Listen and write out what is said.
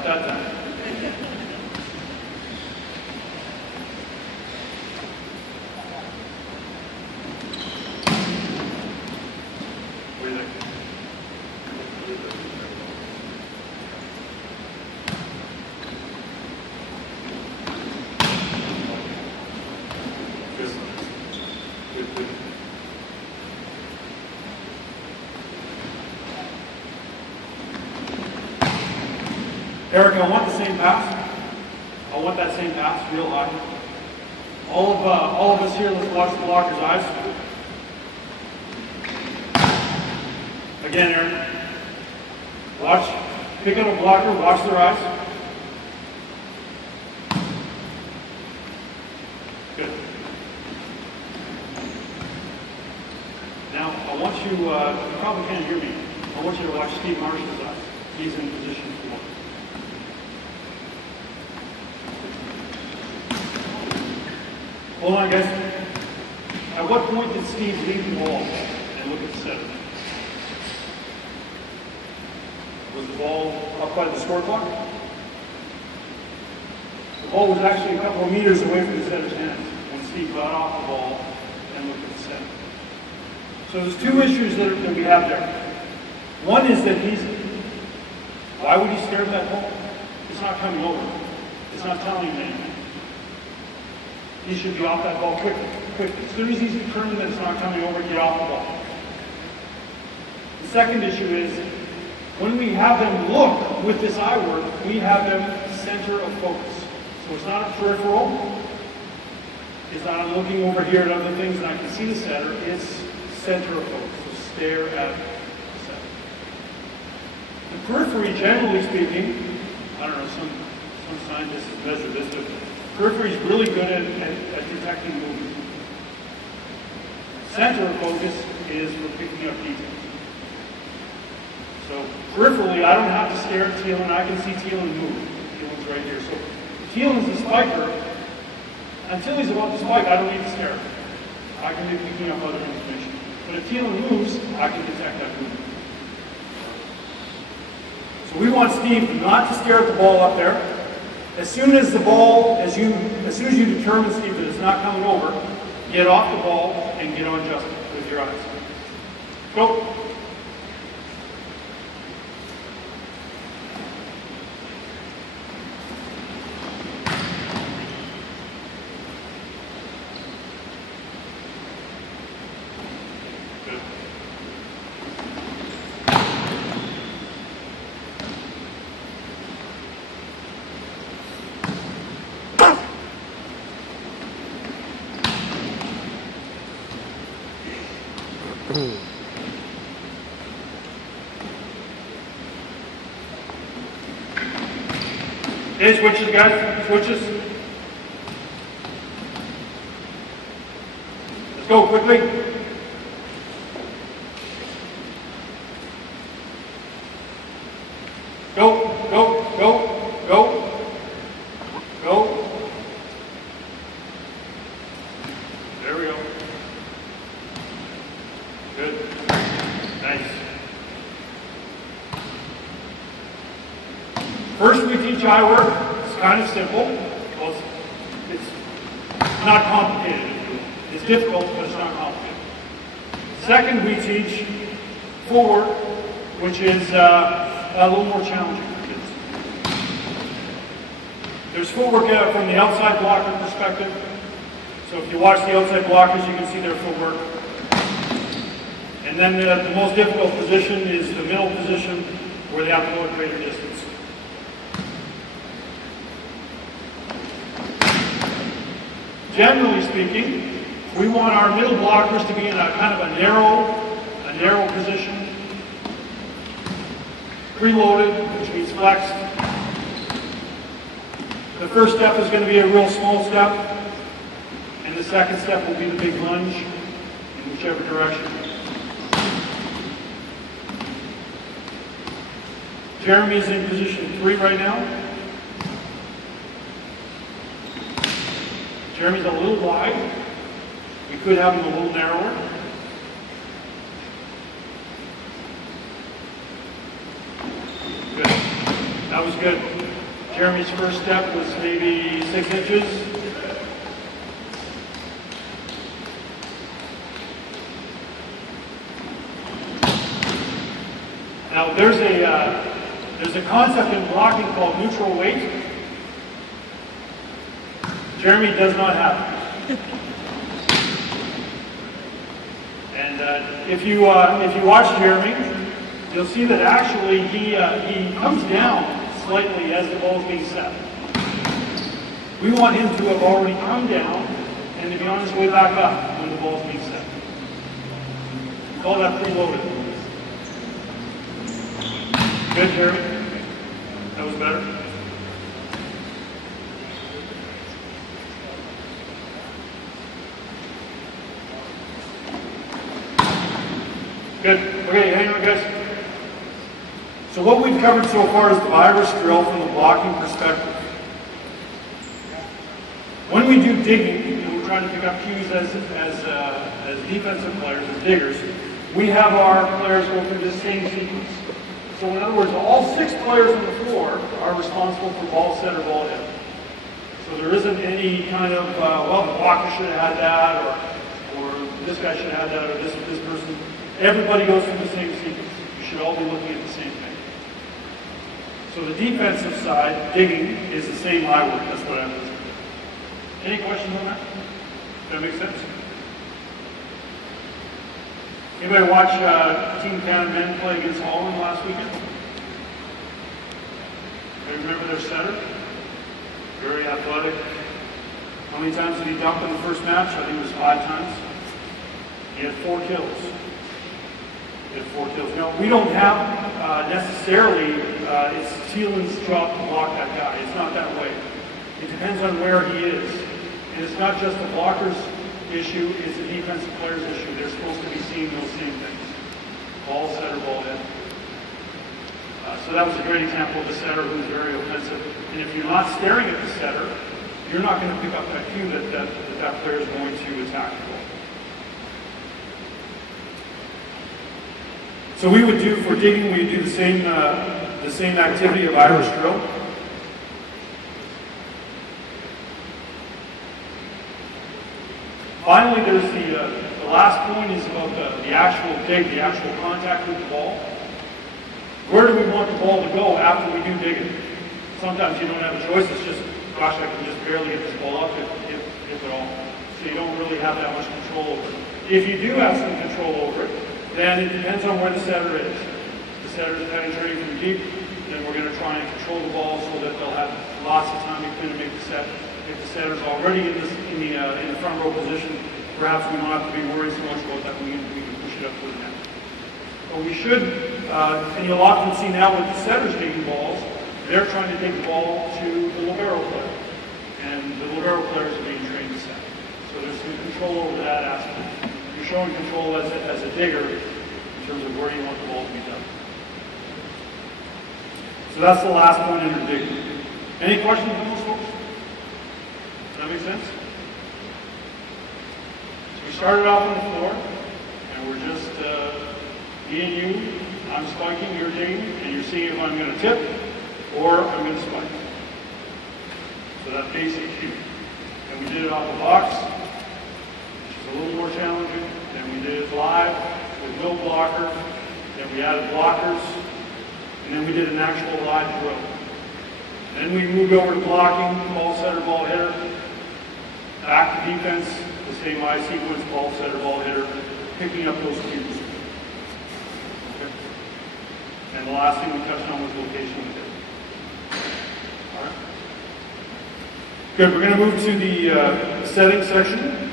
Not that time. What do you think? Good. Eric, I want the same pass. I want that same pass, real high. All of us here, let's watch the blocker's eyes. Again, Eric. Watch, pick up a blocker, watch their eyes. Good. Now, I want you, you probably can't hear me. I want you to watch Steve Marshall's eyes. He's in position 4. Hold on, guys. At what point did Steve leave the ball and look at the setter? Was the ball up by the score clock? The ball was actually a couple of meters away from the setter's hands when Steve got off the ball and looked at the setter. So there's two issues that we have there. One is that why would he stare at that ball? It's not coming over. It's not telling him anything. He should be off that ball quickly. As soon as he's determined that it's not coming over, get off the ball. The second issue is, when we have them look with this eye work, we have them center of focus. So it's not a peripheral. It's not I'm looking over here at other things and I can see the setter. It's center of focus. So stare at the setter. The periphery, generally speaking, I don't know, some scientists measure this, but periphery is really good at detecting movement. Center of focus is for picking up details. So peripherally, I don't have to stare at Thielen. I can see Thielen move. Thielen's right here. So Thielen's the spiker. Until he's about to spike, I don't need to stare. I can be picking up other information. But if Thielen moves, I can detect that movement. So we want Steve not to stare at the ball up there. As soon as soon as you determine, Steve, that it's not coming over, get off the ball and get on Justin with your eyes. Go. Good. Okay, switches, guys. Switches. Let's go quickly. Go, go, go, go, go. There we go. Good. Nice. First, we teach eye work. It's kind of simple. Well, it's not complicated. It's difficult, but it's not complicated. Second, we teach footwork, which is a little more challenging for kids. There's footwork from the outside blocker perspective. So if you watch the outside blockers, you can see their footwork. And then the most difficult position is the middle position, where they have to go at greater distance. Generally speaking, we want our middle blockers to be in a kind of a narrow position. Preloaded, which means flexed. The first step is going to be a real small step, and the second step will be the big lunge in whichever direction. Jeremy's in position 3 right now. Jeremy's a little wide. We could have him a little narrower. Good. That was good. Jeremy's first step was maybe 6 inches. Now there's a concept in blocking called neutral weight. Jeremy does not have it. And if you watch Jeremy, you'll see that actually he comes down slightly as the ball is being set. We want him to have already come down and to be on his way back up when the ball is being set. We call that preloaded. Good, Jeremy. That was better. Good. Okay, hang on, guys. So what we've covered so far is the virus drill from the blocking perspective. When we do digging, and we're trying to pick up cues as defensive players, as diggers, we have our players go through the same sequence. So in other words, all 6 players on the floor are responsible for ball set or ball hit. So there isn't any kind of, well, the blocker should have had that, or this guy should have had that, or this person. Everybody goes through the same sequence. You should all be looking at the same thing. So the defensive side, digging, is the same I word. That's what I'm listening to. Any questions on that? Does that make sense? Anybody watch Team Canada men play against Holland last weekend? Do you remember their setter? Very athletic. How many times did he dump in the first match? I think it was 5 times. He had 4 kills. Now, we don't have necessarily, it's Thielen's job to block that guy. It's not that way. It depends on where he is. And it's not just the blocker's issue, it's the defensive player's issue. They're supposed to be seeing those same things. Ball setter, ball head. So that was a great example of the setter who's very offensive. And if you're not staring at the setter, you're not going to pick up that cue that player is going to attack the ball. So we would do, for digging, we would do the same activity of Irish drill. Finally, there's the last point is about the actual dig, the actual contact with the ball. Where do we want the ball to go after we do digging? Sometimes you don't have a choice. It's just, gosh, I can just barely get this ball up if at all. So you don't really have that much control over it. If you do have some control over it, then it depends on where the setter is. If the setter is penetrating from deep, then we're going to try and control the ball so that they'll have lots of time to make the set. If the setter's already in the front row position, perhaps we don't have to be worried so much about that. We can push it up to the net. But we should, and you'll often see now with the setters taking balls, they're trying to take the ball to the libero player. And the libero players are being trained to set. So there's some control over that aspect. You're showing control as a digger in terms of where you want the ball to be done. So that's the last point under digging. Any questions on those folks? Does that make sense? So we started off on the floor, and we're just me and you. I'm spiking, you're digging, and you're seeing if I'm going to tip or I'm going to spike. So that's basic cue. And we did it off the box, which is a little more challenging. Then we did it live with no blocker. Then we added blockers. And then we did an actual live drill. Then we moved over to blocking, ball setter, ball hitter. Back to defense, the same I sequence, ball setter, ball hitter, picking up those cues. Okay. And the last thing we touched on was location with it. All right. Good, we're going to move to the setting section.